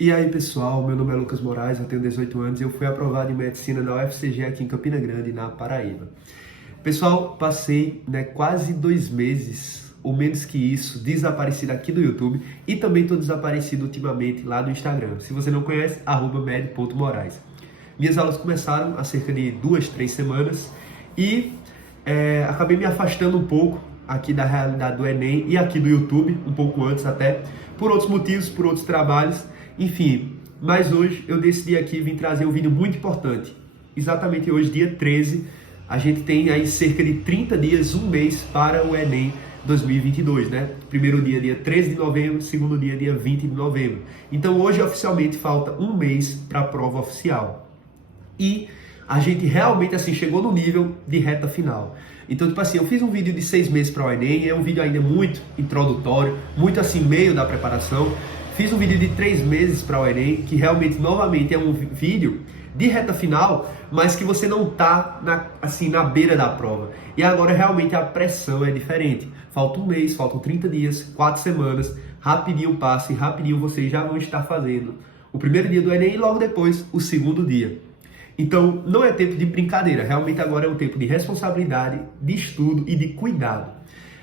E aí pessoal, meu nome é Lucas Moraes, eu tenho 18 anos e eu fui aprovado em Medicina na UFCG aqui em Campina Grande, na Paraíba. Pessoal, passei quase 2 meses, ou menos que isso, desaparecido aqui do YouTube e também estou desaparecido ultimamente lá no Instagram. Se você não conhece, @med.moraes. Minhas aulas começaram há cerca de 2, 3 semanas e acabei me afastando um pouco aqui da realidade do Enem e aqui do YouTube, um pouco antes até, por outros motivos, por outros trabalhos. Enfim, mas hoje eu decidi aqui vir trazer um vídeo muito importante. Exatamente hoje, dia 13, a gente tem aí cerca de 30 dias, um mês para o Enem 2022, né? Primeiro dia, dia 13 de novembro, segundo dia, dia 20 de novembro. Então hoje oficialmente falta um mês para a prova oficial. E a gente realmente assim chegou no nível de reta final. Então, tipo assim, eu fiz um vídeo de 6 meses para o Enem, é um vídeo ainda muito introdutório, muito assim, meio da preparação. Fiz um vídeo de 3 meses para o Enem, que realmente, novamente, é um vídeo de reta final, mas que você não tá na beira da prova. E agora, realmente, a pressão é diferente. Falta um mês, faltam 30 dias, 4 semanas, rapidinho passa e rapidinho vocês já vão estar fazendo o primeiro dia do Enem e logo depois o segundo dia. Então, não é tempo de brincadeira, realmente agora é um tempo de responsabilidade, de estudo e de cuidado.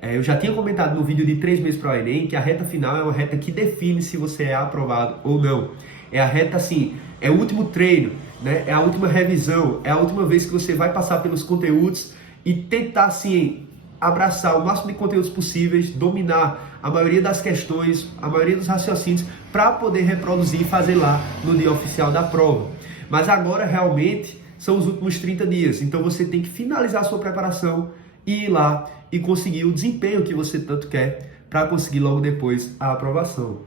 Eu já tinha comentado no vídeo de 3 meses para o Enem que a reta final é uma reta que define se você é aprovado ou não. É a reta assim, é o último treino, né? É a última revisão, é a última vez que você vai passar pelos conteúdos e tentar assim abraçar o máximo de conteúdos possíveis, dominar a maioria das questões, a maioria dos raciocínios para poder reproduzir e fazer lá no dia oficial da prova. Mas agora realmente são os últimos 30 dias, então você tem que finalizar a sua preparação e ir lá e conseguir o desempenho que você tanto quer para conseguir logo depois a aprovação.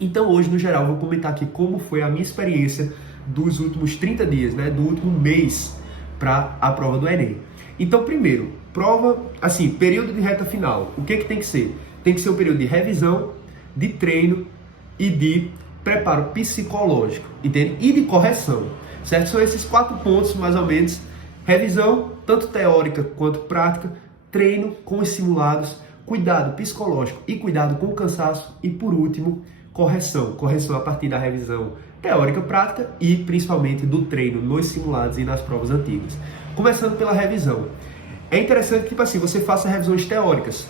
Então hoje, no geral, vou comentar aqui como foi a minha experiência dos últimos 30 dias, né, do último mês para a prova do Enem. Então, primeiro, prova, assim, período de reta final. O que tem que ser? Tem que ser um período de revisão, de treino e de preparo psicológico, entende? E de correção, certo? São esses 4 pontos, mais ou menos. Revisão, tanto teórica quanto prática, treino com os simulados, cuidado psicológico e cuidado com o cansaço e, por último, correção. Correção a partir da revisão teórica, prática e, principalmente, do treino nos simulados e nas provas antigas. Começando pela revisão. É interessante que, tipo assim, você faça revisões teóricas.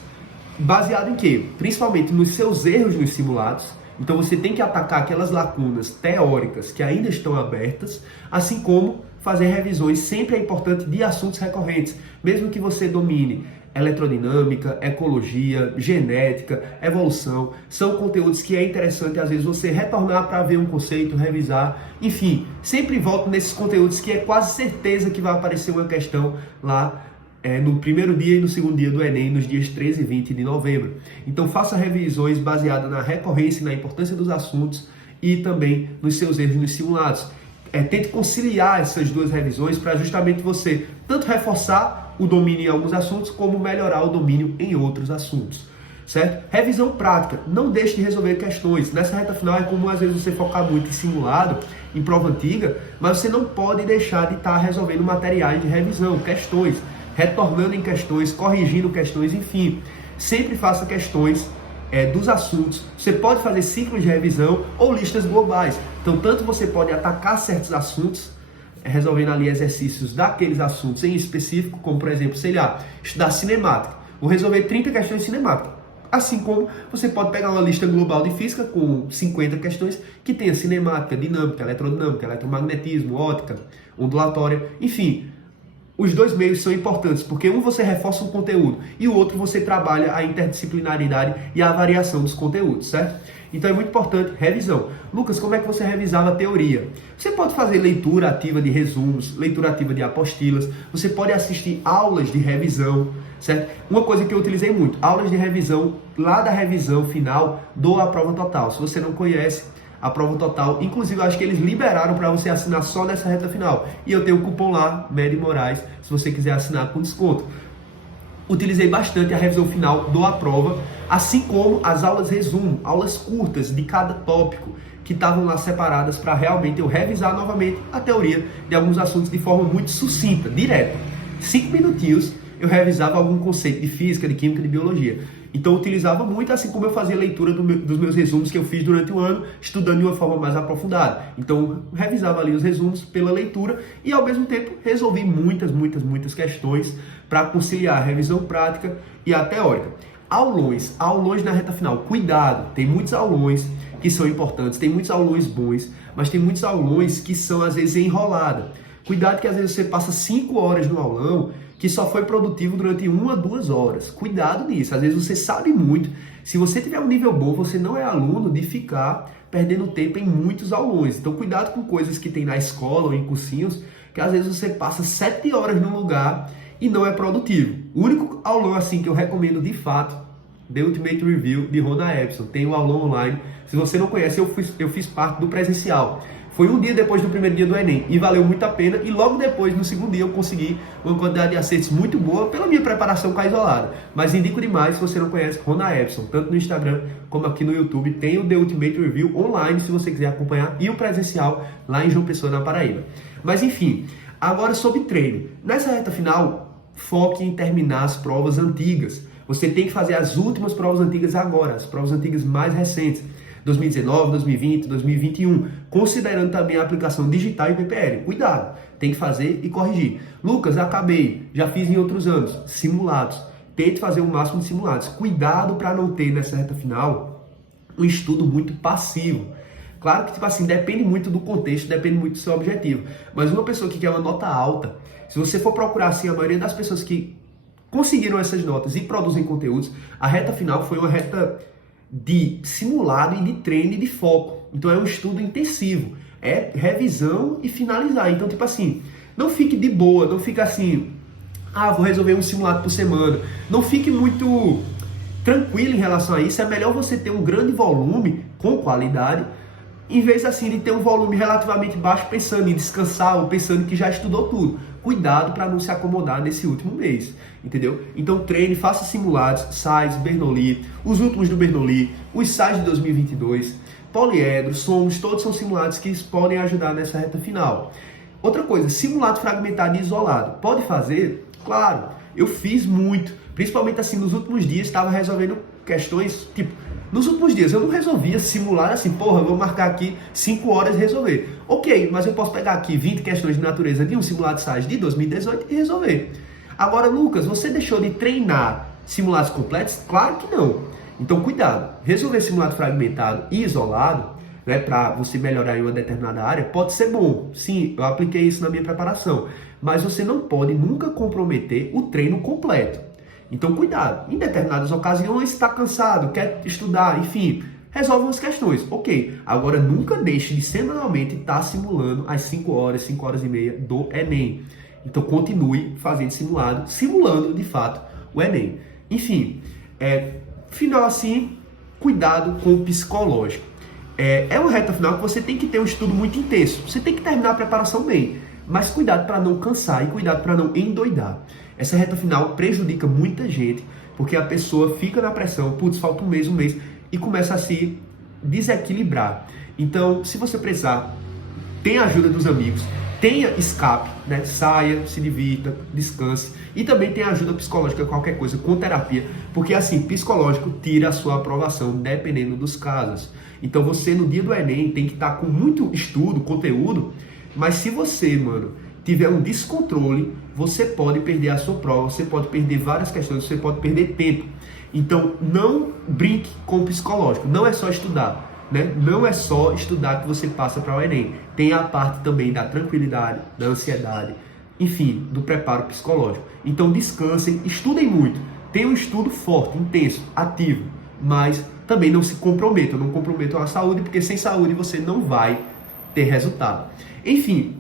Baseado em quê? Principalmente nos seus erros nos simulados. Então você tem que atacar aquelas lacunas teóricas que ainda estão abertas, assim como fazer revisões sempre é importante de assuntos recorrentes, mesmo que você domine eletrodinâmica, ecologia, genética, evolução, são conteúdos que é interessante às vezes você retornar para ver um conceito, revisar, enfim, sempre volto nesses conteúdos que é quase certeza que vai aparecer uma questão lá no primeiro dia e no segundo dia do Enem, nos dias 13 e 20 de novembro. Então faça revisões baseadas na recorrência e na importância dos assuntos e também nos seus erros nos simulados. Tente conciliar essas duas revisões para justamente você tanto reforçar o domínio em alguns assuntos, como melhorar o domínio em outros assuntos, certo? Revisão prática. Não deixe de resolver questões. Nessa reta final é comum às vezes você focar muito em simulado, em prova antiga, mas você não pode deixar de estar resolvendo materiais de revisão, questões, retornando em questões, corrigindo questões, enfim. Sempre faça questões dos assuntos. Você pode fazer ciclos de revisão ou listas globais. Então, tanto você pode atacar certos assuntos, resolvendo ali exercícios daqueles assuntos em específico, como, por exemplo, sei lá, estudar cinemática. Vou resolver 30 questões de cinemática. Assim como você pode pegar uma lista global de física com 50 questões que tenha cinemática, dinâmica, eletrodinâmica, eletromagnetismo, ótica, ondulatória, enfim. Os dois meios são importantes, porque um você reforça um conteúdo e o outro você trabalha a interdisciplinaridade e a variação dos conteúdos, certo? Então é muito importante revisão. Lucas, como é que você revisava a teoria? Você pode fazer leitura ativa de resumos, leitura ativa de apostilas, você pode assistir aulas de revisão, certo? Uma coisa que eu utilizei muito, aulas de revisão, lá da revisão final do A Prova Total. Se você não conhece, a prova total, inclusive eu acho que eles liberaram para você assinar só nessa reta final. E eu tenho o cupom lá, Med Moraes, se você quiser assinar com desconto. Utilizei bastante a revisão final do A Prova, assim como as aulas resumo, aulas curtas de cada tópico, que estavam lá separadas para realmente eu revisar novamente a teoria de alguns assuntos de forma muito sucinta, direta. 5 minutinhos eu revisava algum conceito de física, de química, de biologia. Então eu utilizava muito, assim como eu fazia leitura dos meus resumos que eu fiz durante o ano, estudando de uma forma mais aprofundada. Então eu revisava ali os resumos pela leitura e ao mesmo tempo resolvi muitas questões para conciliar a revisão prática e a teórica. Aulões na reta final. Cuidado, tem muitos aulões que são importantes, tem muitos aulões bons, mas tem muitos aulões que são às vezes enrolada. Cuidado que às vezes você passa 5 horas no aulão que só foi produtivo durante 1 a 2 horas. Cuidado nisso. Às vezes você sabe muito. Se você tiver um nível bom, você não é aluno de ficar perdendo tempo em muitos aulões. Então cuidado com coisas que tem na escola ou em cursinhos, que às vezes você passa 7 horas num lugar e não é produtivo. O único aulão assim que eu recomendo de fato, The Ultimate Review de Rona Epson. Tem o aulão online. Se você não conhece, eu fiz parte do presencial. Foi um dia depois do primeiro dia do Enem e valeu muito a pena. E logo depois, no segundo dia, eu consegui uma quantidade de acertos muito boa pela minha preparação com a isolada. Mas indico demais, se você não conhece, Rona Epson, tanto no Instagram como aqui no YouTube. Tem o The Ultimate Review online, se você quiser acompanhar, e o presencial lá em João Pessoa, na Paraíba. Mas enfim, agora sobre treino. Nessa reta final, foque em terminar as provas antigas. Você tem que fazer as últimas provas antigas agora, as provas antigas mais recentes. 2019, 2020, 2021, considerando também a aplicação digital e PPL. Cuidado, tem que fazer e corrigir. Lucas, acabei, já fiz em outros anos, simulados. Tente fazer o máximo de simulados. Cuidado para não ter nessa reta final um estudo muito passivo. Claro que, tipo assim, depende muito do contexto, depende muito do seu objetivo. Mas uma pessoa que quer uma nota alta, se você for procurar, assim, a maioria das pessoas que conseguiram essas notas e produzem conteúdos, a reta final foi uma reta de simulado e de treino e de foco. Então é um estudo intensivo, é revisão e finalizar. Então, tipo assim, não fique de boa, não fique assim, vou resolver um simulado por semana. Não fique muito tranquilo em relação a isso. É melhor você ter um grande volume com qualidade, em vez assim de ter um volume relativamente baixo pensando em descansar ou pensando que já estudou tudo. Cuidado para não se acomodar nesse último mês, entendeu? Então treine, faça simulados, SAIS, Bernoulli, os últimos do Bernoulli, os SAIS de 2022, poliedro, somos, todos são simulados que podem ajudar nessa reta final. Outra coisa, simulado fragmentado e isolado. Pode fazer? Claro, eu fiz muito, principalmente assim nos últimos dias, estava resolvendo questões, tipo, nos últimos dias eu não resolvia simular assim, eu vou marcar aqui 5 horas e resolver. Ok, mas eu posso pegar aqui 20 questões de natureza de um simulado SAIS de 2018 e resolver. Agora, Lucas, você deixou de treinar simulados completos? Claro que não. Então, cuidado. Resolver simulado fragmentado e isolado, né, para você melhorar em uma determinada área, pode ser bom. Sim, eu apliquei isso na minha preparação. Mas você não pode nunca comprometer o treino completo. Então, cuidado. Em determinadas ocasiões, está cansado, quer estudar, enfim, resolve umas questões. Ok. Agora, nunca deixe de semanalmente estar simulando as 5 horas, 5 horas e meia do Enem. Então, continue fazendo simulando, de fato, o Enem. Enfim, final assim, cuidado com o psicológico. É uma reta final que você tem que ter um estudo muito intenso. Você tem que terminar a preparação bem. Mas cuidado para não cansar e cuidado para não endoidar. Essa reta final prejudica muita gente, porque a pessoa fica na pressão, falta um mês, e começa a se desequilibrar. Então, se você precisar, tenha a ajuda dos amigos, tenha escape, né? Saia, se divirta, descanse, e também tenha ajuda psicológica, qualquer coisa, com terapia, porque assim, psicológico tira a sua aprovação, dependendo dos casos. Então você, no dia do Enem, tem que estar com muito estudo, conteúdo, mas se você, tiver um descontrole, você pode perder a sua prova, você pode perder várias questões, você pode perder tempo. Então, não brinque com o psicológico, não é só estudar, né? Não é só estudar que você passa para o Enem. Tem a parte também da tranquilidade, da ansiedade, enfim, do preparo psicológico. Então, descansem, estudem muito, tenham um estudo forte, intenso, ativo, mas também não se comprometam, não comprometam a saúde, porque sem saúde você não vai ter resultado. Enfim,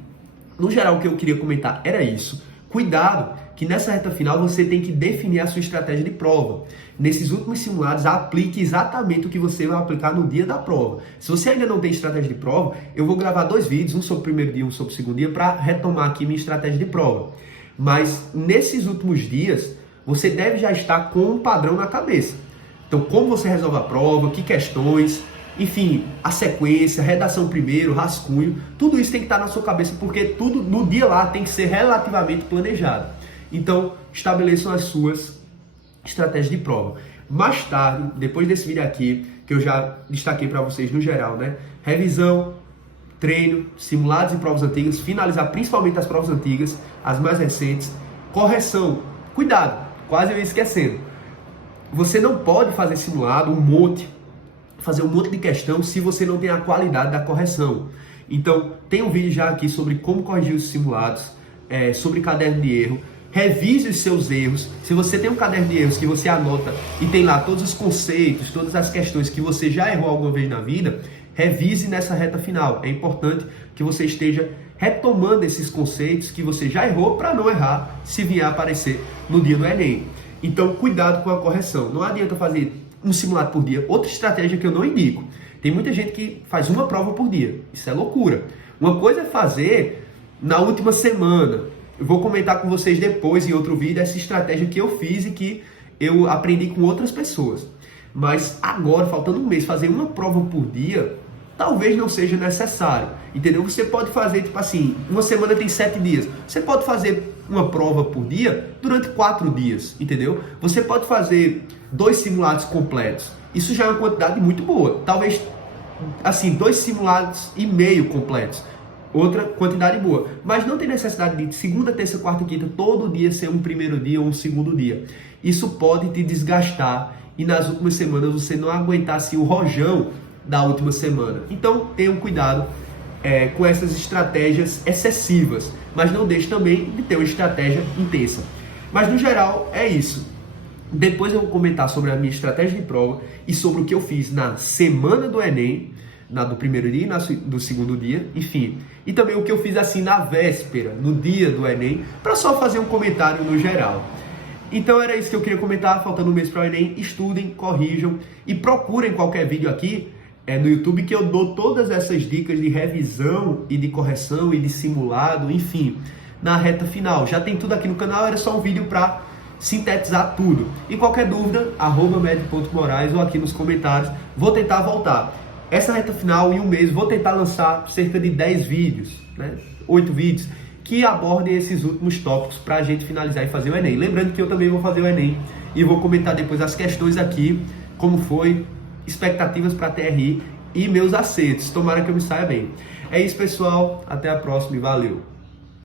no geral, o que eu queria comentar era isso. Cuidado, que nessa reta final você tem que definir a sua estratégia de prova. Nesses últimos simulados, aplique exatamente o que você vai aplicar no dia da prova. Se você ainda não tem estratégia de prova, eu vou gravar 2 vídeos, um sobre o primeiro dia e um sobre o segundo dia, para retomar aqui minha estratégia de prova. Mas nesses últimos dias, você deve já estar com um padrão na cabeça. Então, como você resolve a prova, que questões, enfim, a sequência, redação primeiro, rascunho, tudo isso tem que estar na sua cabeça, porque tudo no dia lá tem que ser relativamente planejado. Então, estabeleçam as suas estratégias de prova. Mais tarde, depois desse vídeo aqui, que eu já destaquei para vocês no geral, né? Revisão, treino, simulados e provas antigas, finalizar principalmente as provas antigas, as mais recentes, correção. Cuidado, quase eu ia esquecendo. Você não pode fazer simulado fazer um monte de questão se você não tem a qualidade da correção. Então, tem um vídeo já aqui sobre como corrigir os simulados, sobre caderno de erro. Revise os seus erros. Se você tem um caderno de erros que você anota e tem lá todos os conceitos, todas as questões que você já errou alguma vez na vida, revise nessa reta final. É importante que você esteja retomando esses conceitos que você já errou para não errar se vier a aparecer no dia do Enem. Então, cuidado com a correção. Não adianta fazer um simulado por dia. Outra estratégia que eu não indico. Tem muita gente que faz uma prova por dia. Isso é loucura. Uma coisa é fazer na última semana. Eu vou comentar com vocês depois em outro vídeo essa estratégia que eu fiz e que eu aprendi com outras pessoas. Mas agora, faltando um mês, fazer uma prova por dia, talvez não seja necessário, entendeu? Você pode fazer, tipo assim, uma semana tem 7 dias. Você pode fazer uma prova por dia durante 4 dias, entendeu? Você pode fazer 2 simulados completos. Isso já é uma quantidade muito boa. Talvez, assim, 2 simulados e meio completos. Outra quantidade boa. Mas não tem necessidade de segunda, terça, quarta e quinta, todo dia ser um primeiro dia ou um segundo dia. Isso pode te desgastar e nas últimas semanas você não aguentar assim, o rojão da última semana. Então, tenham cuidado com essas estratégias excessivas. Mas não deixe também de ter uma estratégia intensa. Mas, no geral, é isso. Depois eu vou comentar sobre a minha estratégia de prova e sobre o que eu fiz na semana do Enem, do primeiro dia e do segundo dia, enfim. E também o que eu fiz assim na véspera, no dia do Enem, para só fazer um comentário no geral. Então era isso que eu queria comentar, faltando um mês para o Enem. Estudem, corrijam e procurem qualquer vídeo aqui no YouTube que eu dou todas essas dicas de revisão e de correção e de simulado, enfim, na reta final. Já tem tudo aqui no canal, era só um vídeo para sintetizar tudo. E qualquer dúvida, @med.moraes ou aqui nos comentários. Vou tentar voltar. Essa reta final, em um mês, vou tentar lançar cerca de 10 vídeos, 8 vídeos, que abordem esses últimos tópicos para a gente finalizar e fazer o Enem. Lembrando que eu também vou fazer o Enem e vou comentar depois as questões aqui, como foi, expectativas para a TRI e meus acertos. Tomara que eu me saia bem. É isso, pessoal. Até a próxima e valeu!